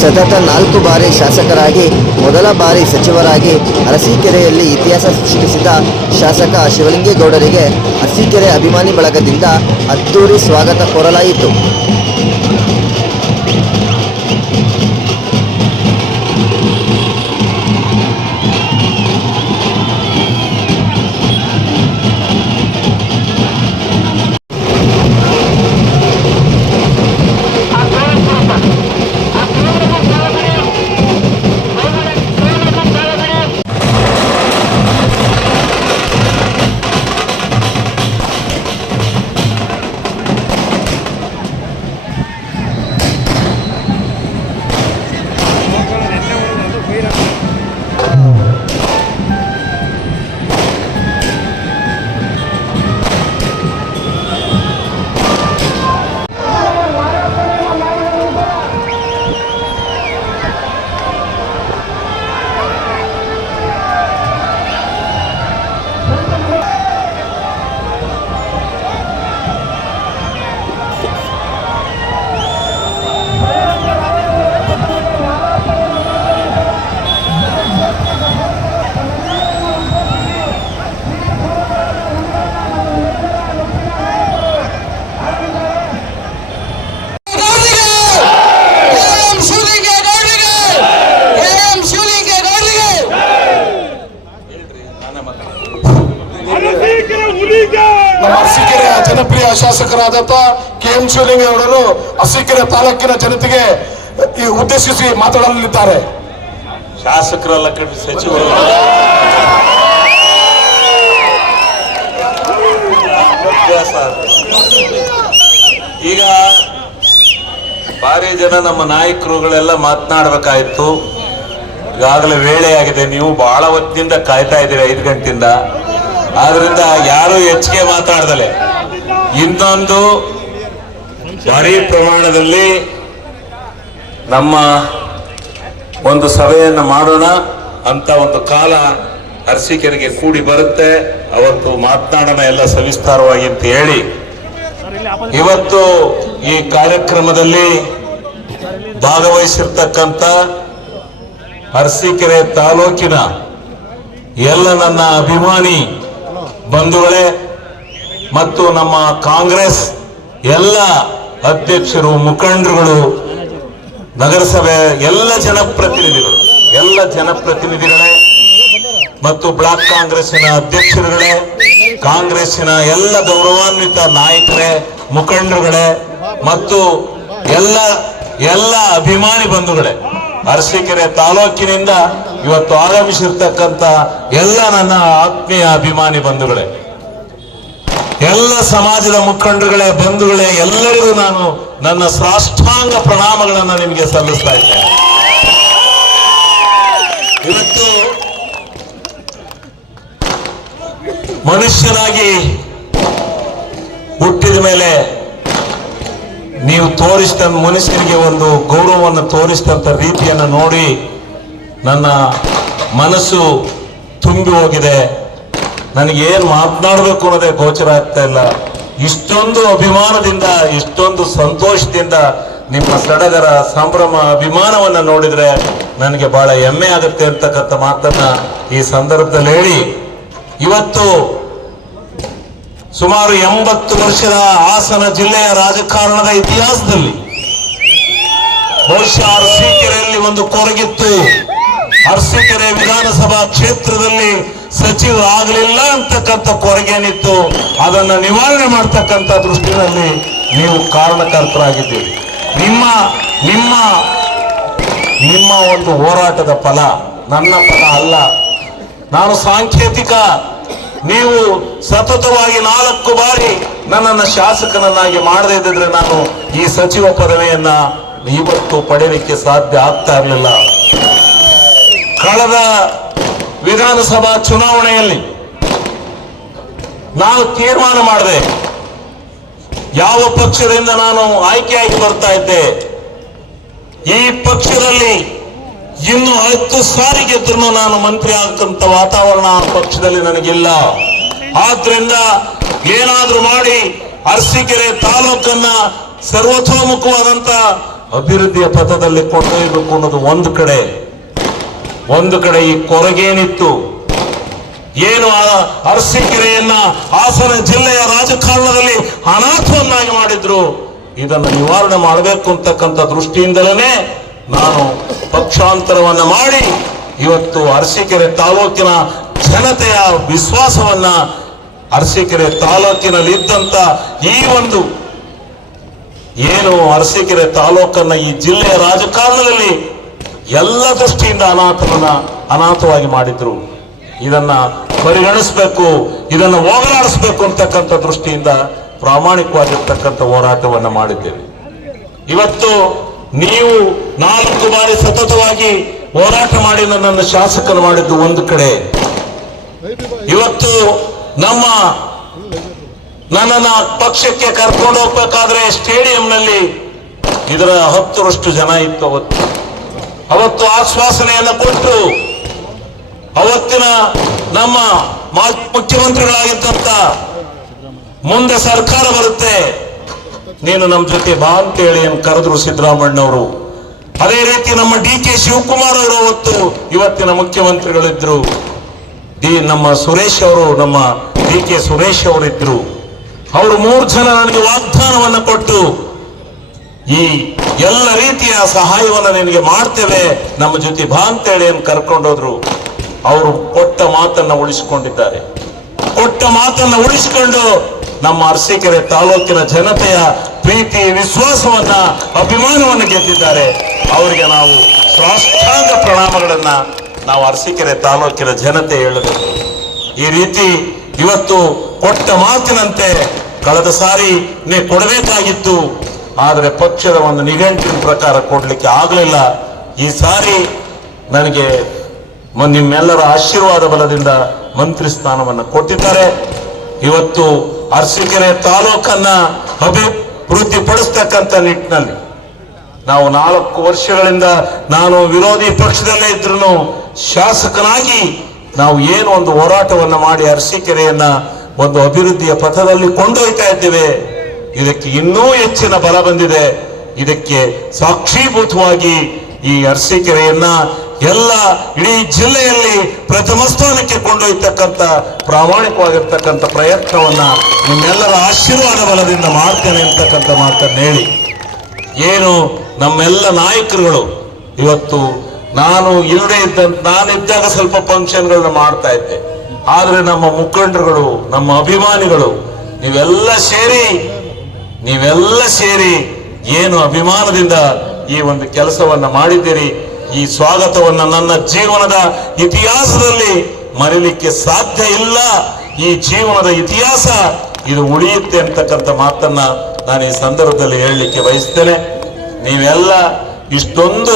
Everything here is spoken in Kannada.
ಸತತ 4 ಬಾರಿ ಶಾಸಕರಾಗಿ ಮೊದಲ ಬಾರಿ ಸಚಿವರಾಗಿ ಅರಸೀಕೆರೆಯಲ್ಲಿ ಇತಿಹಾಸ ಸೃಷ್ಟಿಸಿದ ಶಾಸಕ ಶಿವಲಿಂಗೇಗೌಡರಿಗೆ ಅರಸೀಕೆರೆ ಅಭಿಮಾನಿ ಬಳಗದಿಂದ ಅದ್ದೂರಿ ಸ್ವಾಗತ ಕೋರಲಾಯಿತು. ಅರಸೀಕೆರೆಯ ಜನಪ್ರಿಯ ಶಾಸಕರಾದಂತ KM ಶಿವಲಿಂಗೇಗೌಡರು ಅರಸೀಕೆರೆ ತಾಲೂಕಿನ ಜನತೆಗೆ ಉದ್ದೇಶಿಸಿ ಮಾತನಾಡಲಿದ್ದಾರೆ. ಶಾಸಕರಲ್ಲ ಕಡೆ ಸಚಿವರು. ಈಗ ಭಾರಿ ಜನ ನಮ್ಮ ನಾಯಕರುಗಳೆಲ್ಲ ಮಾತನಾಡಬೇಕಾಯ್ತು. ಈಗಾಗಲೇ ವೇಳೆ ಆಗಿದೆ. ನೀವು ಬಹಳ ಹೊತ್ತಿನಿಂದ ಕಾಯ್ತಾ ಇದ್ದೀರಿ, 5 ಗಂಟೆಯಿಂದ. ಆದ್ರಿಂದ ಯಾರು ಹೆಚ್ಚಿಗೆ ಮಾತಾಡ್ದಲೆ ಇನ್ನೊಂದು ಭಾರಿ ಪ್ರಮಾಣದಲ್ಲಿ ನಮ್ಮ ಒಂದು ಸಭೆಯನ್ನು ಮಾಡೋಣ ಅಂತ ಒಂದು ಕಾಲ ಅರಸೀಕೆರೆಗೆ ಕೂಡಿ ಬರುತ್ತೆ. ಅವತ್ತು ಮಾತನಾಡೋಣ ಎಲ್ಲ ಸವಿಸ್ತಾರವಾಗಿ ಅಂತ ಹೇಳಿ ಇವತ್ತು ಈ ಕಾರ್ಯಕ್ರಮದಲ್ಲಿ ಭಾಗವಹಿಸಿರ್ತಕ್ಕಂಥ ಅರಸೀಕೆರೆ ತಾಲೂಕಿನ ಎಲ್ಲ ನನ್ನ ಅಭಿಮಾನಿ ಬಂಧುಗಳೇ ಮತ್ತು ನಮ್ಮ ಕಾಂಗ್ರೆಸ್ ಎಲ್ಲ ಅಧ್ಯಕ್ಷರು, ಮುಖಂಡರುಗಳು, ನಗರಸಭೆ ಎಲ್ಲ ಜನಪ್ರತಿನಿಧಿಗಳೇ ಮತ್ತು ಬ್ಲಾಕ್ ಕಾಂಗ್ರೆಸ್ಸಿನ ಅಧ್ಯಕ್ಷರುಗಳೇ, ಕಾಂಗ್ರೆಸ್ಸಿನ ಎಲ್ಲ ಗೌರವಾನ್ವಿತ ನಾಯಕರೇ, ಮುಖಂಡರುಗಳೇ ಮತ್ತು ಎಲ್ಲ ಅಭಿಮಾನಿ ಬಂಧುಗಳೇ, ಅರಸೀಕೆರೆ ತಾಲೂಕಿನಿಂದ ಇವತ್ತು ಆಗಮಿಸಿರ್ತಕ್ಕಂಥ ಎಲ್ಲ ನನ್ನ ಆತ್ಮೀಯ ಅಭಿಮಾನಿ ಬಂಧುಗಳೇ, ಎಲ್ಲ ಸಮಾಜದ ಮುಖಂಡರುಗಳೇ, ಬಂಧುಗಳೇ, ಎಲ್ಲರಿಗೂ ನಾನು ನನ್ನ ಸಾಷ್ಟಾಂಗ ಪ್ರಣಾಮಗಳನ್ನು ನಿಮಗೆ ಸಲ್ಲಿಸ್ತಾ ಇದ್ದೇನೆ. ಇವತ್ತು ಮನುಷ್ಯನಾಗಿ ಹುಟ್ಟಿದ ಮೇಲೆ ನೀವು ತೋರಿಸಿದ ಮನುಷ್ಯನಿಗೆ ಒಂದು ಗೌರವವನ್ನು ತೋರಿಸಿದಂಥ ರೀತಿಯನ್ನು ನೋಡಿ ನನ್ನ ಮನಸ್ಸು ತುಂಬಿ ಹೋಗಿದೆ. ನನಗೇನು ಮಾತನಾಡಬೇಕು ಅನ್ನೋದೇ ಗೋಚರ ಆಗ್ತಾ ಇಲ್ಲ. ಇಷ್ಟೊಂದು ಅಭಿಮಾನದಿಂದ, ಇಷ್ಟೊಂದು ಸಂತೋಷದಿಂದ ನಿಮ್ಮ ಸಡಗರ, ಸಂಭ್ರಮ, ಅಭಿಮಾನವನ್ನು ನೋಡಿದ್ರೆ ನನಗೆ ಬಹಳ ಹೆಮ್ಮೆ ಆಗುತ್ತೆ ಅಂತಕ್ಕಂಥ ಮಾತನ್ನ ಈ ಸಂದರ್ಭದಲ್ಲಿ ಹೇಳಿ, ಇವತ್ತು ಸುಮಾರು 80 ವರ್ಷದ ಹಾಸನ ಜಿಲ್ಲೆಯ ರಾಜಕಾರಣದ ಇತಿಹಾಸದಲ್ಲಿ ಬಹುಶಃ ಅರಸೀಕೆರೆಯಲ್ಲಿ ಒಂದು ಕೊರಗಿತ್ತು. ಅರಸೀಕೆರೆ ವಿಧಾನಸಭಾ ಕ್ಷೇತ್ರದಲ್ಲಿ ಸಚಿವರಾಗಲಿಲ್ಲ ಅಂತಕ್ಕಂಥ ಕೊರಗೇನಿತ್ತು, ಅದನ್ನು ನಿವಾರಣೆ ಮಾಡ್ತಕ್ಕಂಥ ದೃಷ್ಟಿನಲ್ಲಿ ನೀವು ಕಾರಣಕರ್ತರಾಗಿದ್ದೀರಿ. ನಿಮ್ಮ ಒಂದು ಹೋರಾಟದ ಫಲ ನನ್ನ ಫಲ ಅಲ್ಲ. ನಾನು ಸಾಂಕೇತಿಕ, ನೀವು ಸತತವಾಗಿ 4 ಬಾರಿ ನನ್ನನ್ನು ಶಾಸಕನನ್ನಾಗಿ ಮಾಡದೇ ಇದ್ದಿದ್ರೆ ನಾನು ಈ ಸಚಿವ ಪದವಿಯನ್ನ ಇವತ್ತು ಪಡೆಯಲಿಕ್ಕೆ ಸಾಧ್ಯ ಆಗ್ತಾ ಇರಲಿಲ್ಲ. ಕಳೆದ ವಿಧಾನಸಭಾ ಚುನಾವಣೆಯಲ್ಲಿ ನಾನು ತೀರ್ಮಾನ ಮಾಡಿದೆ, ಯಾವ ಪಕ್ಷದಿಂದ ನಾನು ಆಯ್ಕೆಯಾಗಿ ಬರ್ತಾ ಇದ್ದೆ, ಈ ಪಕ್ಷದಲ್ಲಿ ಇನ್ನು 10 ಸಾರಿ ಗೆದ್ರೂ ನಾನು ಮಂತ್ರಿ ಆಗಂತ ವಾತಾವರಣ ಆ ಪಕ್ಷದಲ್ಲಿ ನನಗಿಲ್ಲ. ಆದ್ರಿಂದ ಏನಾದ್ರೂ ಮಾಡಿ ಅರಸೀಕೆರೆ ತಾಲೂಕನ್ನ ಸರ್ವತೋಮುಖವಾದಂತ ಅಭಿವೃದ್ಧಿಯ ಪಥದಲ್ಲಿ ಕೊಂಡೊಯ್ಯಬೇಕು ಅನ್ನೋದು ಒಂದು ಕಡೆ ಈ ಕೊರಗೇನಿತ್ತು, ಏನು ಅರಸೀಕೆರೆಯನ್ನ ಹಾಸನ ಜಿಲ್ಲೆಯ ರಾಜಕಾರಣದಲ್ಲಿ ಅನಾಥವನ್ನಾಗಿ ಮಾಡಿದ್ರು, ಇದನ್ನು ನಿವಾರಣೆ ಮಾಡಬೇಕು ಅಂತಕ್ಕಂಥ ದೃಷ್ಟಿಯಿಂದಲೇ ನಾನು ಪಕ್ಷಾಂತರವನ್ನ ಮಾಡಿ ಇವತ್ತು ಅರಸೀಕೆರೆ ತಾಲೂಕಿನ ಜನತೆಯ ವಿಶ್ವಾಸವನ್ನ, ಅರಸೀಕೆರೆ ತಾಲೂಕಿನಲ್ಲಿ ಇದ್ದಂತ ಈ ಒಂದು ಏನು ಅರಸೀಕೆರೆ ತಾಲೂಕನ್ನ ಈ ಜಿಲ್ಲೆಯ ರಾಜಕಾರಣದಲ್ಲಿ ಎಲ್ಲ ದೃಷ್ಟಿಯಿಂದ ಅನಾಥವಾಗಿ ಮಾಡಿದ್ರು. ಇದನ್ನ ಪರಿಗಣಿಸಬೇಕು, ಇದನ್ನ ಹೋಗಲಾಡಿಸಬೇಕು ಅಂತಕ್ಕಂಥ ದೃಷ್ಟಿಯಿಂದ ಪ್ರಾಮಾಣಿಕವಾಗಿರ್ತಕ್ಕಂಥ ಹೋರಾಟವನ್ನು ಮಾಡಿದ್ದೇವೆ. ಇವತ್ತು ನೀವು 4 ಬಾರಿ ಸತತವಾಗಿ ಹೋರಾಟ ಮಾಡಿ ನನ್ನನ್ನು ಶಾಸಕರು ಮಾಡಿದ್ದು ಒಂದು ಕಡೆ, ಇವತ್ತು ನನ್ನನ್ನ ಪಕ್ಷಕ್ಕೆ ಕರ್ಕೊಂಡು ಹೋಗ್ಬೇಕಾದ್ರೆ ಸ್ಟೇಡಿಯಂನಲ್ಲಿ ಇದರ 10ರಷ್ಟು ಜನ ಇತ್ತು. ಅವತ್ತು ಆಶ್ವಾಸನೆಯನ್ನು ಕೊಟ್ಟು ಅವತ್ತಿನ ನಮ್ಮ ಮಾಜಿ ಮುಖ್ಯಮಂತ್ರಿಗಳಾಗಿದ್ದಂತ ಮುಂದೆ ಸರ್ಕಾರ ಬರುತ್ತೆ, ನೀನು ನಮ್ಮ ಜೊತೆ ಬಾ ಅಂತೇಳಿ ಕರೆದ್ರು ಸಿದ್ದರಾಮಣ್ಣವರು. ಅದೇ ರೀತಿ ನಮ್ಮ DK ಶಿವಕುಮಾರ್ ಅವರು ಇವತ್ತಿನ ಮುಖ್ಯಮಂತ್ರಿಗಳಿದ್ರು. ನಮ್ಮ ಸುರೇಶ್ ಅವರು, ನಮ್ಮ DK ಸುರೇಶ್ ಅವರಿದ್ರು. ಅವರು 3 ಜನ ನನಗೆ ವಾಗ್ದಾನವನ್ನು ಕೊಟ್ಟು ಈ ಎಲ್ಲ ರೀತಿಯ ಸಹಾಯವನ್ನು ನಿನಗೆ ಮಾಡ್ತೇವೆ, ನಮ್ಮ ಜೊತೆ ಬಾ ಅಂತೇಳಿ ಕರ್ಕೊಂಡೋದ್ರು. ಅವರು ಕೊಟ್ಟ ಮಾತನ್ನ ಉಳಿಸಿಕೊಂಡಿದ್ದಾರೆ. ಕೊಟ್ಟ ಮಾತನ್ನ ಉಳಿಸಿಕೊಂಡು ನಮ್ಮ ಅರಸೀಕೆರೆ ತಾಲೂಕಿನ ಜನತೆಯ ಪ್ರೀತಿ, ವಿಶ್ವಾಸವನ್ನ, ಅಭಿಮಾನವನ್ನು ಗೆದ್ದಿದ್ದಾರೆ. ಅವರಿಗೆ ನಾವು ಸಾಷ್ಟಾಂಗ ಪ್ರಣಾಮಗಳನ್ನ ನಾವು ಅರಸೀಕೆರೆ ತಾಲೂಕಿನ ಜನತೆ ಹೇಳಬೇಕು. ಈ ರೀತಿ ಇವತ್ತು ಕೊಟ್ಟ ಮಾತಿನಂತೆ ಕಳೆದ ಸಾರಿ ಕೊಡಬೇಕಾಗಿತ್ತು, ಆದರೆ ಪಕ್ಷದ ಒಂದು ನಿಘಂಟಿನ ಪ್ರಕಾರ ಕೊಡ್ಲಿಕ್ಕೆ ಆಗಲಿಲ್ಲ. ಈ ಸಾರಿ ನನಗೆ ನಿಮ್ಮೆಲ್ಲರ ಆಶೀರ್ವಾದ ಬಲದಿಂದ ಮಂತ್ರಿ ಸ್ಥಾನವನ್ನು ಕೊಟ್ಟಿದ್ದಾರೆ. ಇವತ್ತು ಅರಸೀಕೆರೆ ತಾಲೂಕನ್ನ ಅಭಿವೃದ್ಧಿಪಡಿಸ್ತಕ್ಕಂಥ ನಿಟ್ಟಿನಲ್ಲಿ ನಾವು 4 ವರ್ಷಗಳಿಂದ ನಾನು ವಿರೋಧಿ ಪಕ್ಷದಲ್ಲೇ ಇದ್ರೂ ಶಾಸಕನಾಗಿ ನಾವು ಏನು ಒಂದು ಹೋರಾಟವನ್ನು ಮಾಡಿ ಅರಸೀಕೆರೆಯನ್ನ ಒಂದು ಅಭಿವೃದ್ಧಿಯ ಪಥದಲ್ಲಿ ಕೊಂಡೊಯ್ತಾ ಇದ್ದೇವೆ. ಇದಕ್ಕೆ ಇನ್ನೂ ಹೆಚ್ಚಿನ ಬಲ ಬಂದಿದೆ. ಇದಕ್ಕೆ ಸಾಕ್ಷೀಭೂತವಾಗಿ ಈ ಅರಸೀಕೆರೆಯನ್ನ ಎಲ್ಲ ಇಡೀ ಜಿಲ್ಲೆಯಲ್ಲಿ ಪ್ರಥಮ ಸ್ಥಾನಕ್ಕೆ ಕೊಂಡೊಯ್ತಕ್ಕಂಥ ಪ್ರಾಮಾಣಿಕವಾಗಿರ್ತಕ್ಕಂಥ ಪ್ರಯತ್ನವನ್ನ ನಿಮ್ಮೆಲ್ಲರ ಆಶೀರ್ವಾದ ಬಲದಿಂದ ಮಾಡ್ತೇನೆ ಅಂತಕ್ಕಂಥ ಮಾತನ್ನು ಹೇಳಿ, ಏನು ನಮ್ಮೆಲ್ಲ ನಾಯಕರುಗಳು ಇವತ್ತು ನಾನಿದ್ದಾಗ ಸ್ವಲ್ಪ ಫಂಕ್ಷನ್ಗಳನ್ನ ಮಾಡ್ತಾ ಇದ್ದೆ, ಆದ್ರೆ ನಮ್ಮ ಮುಖಂಡರುಗಳು, ನಮ್ಮ ಅಭಿಮಾನಿಗಳು ನೀವೆಲ್ಲ ಸೇರಿ ಏನು ಅಭಿಮಾನದಿಂದ ಈ ಒಂದು ಕೆಲಸವನ್ನ ಮಾಡಿದ್ದೀರಿ. ಈ ಸ್ವಾಗತವನ್ನ ನನ್ನ ಜೀವನದ ಇತಿಹಾಸದಲ್ಲಿ ಮರೀಲಿಕ್ಕೆ ಸಾಧ್ಯ ಇಲ್ಲ. ಈ ಜೀವನದ ಇತಿಹಾಸ ಇದು ಉಳಿಯುತ್ತೆ ಅಂತಕ್ಕಂಥ ಮಾತನ್ನ ನಾನು ಈ ಸಂದರ್ಭದಲ್ಲಿ ಹೇಳಲಿಕ್ಕೆ ಬಯಸ್ತೇನೆ. ನೀವೆಲ್ಲ ಇಷ್ಟೊಂದು